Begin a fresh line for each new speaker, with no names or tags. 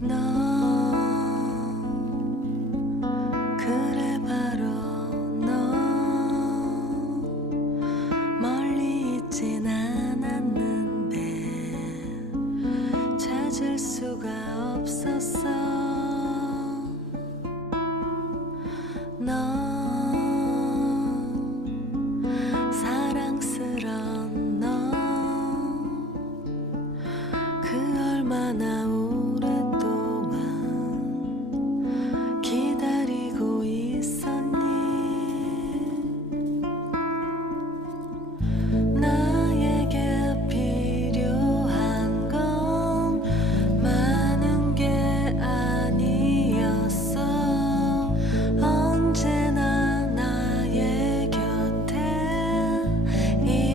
너너 그레 그래 그 바로 너. 멀리 있진 않았는데 찾을 수가 없었어 너, 사랑스런 너. 그 얼마나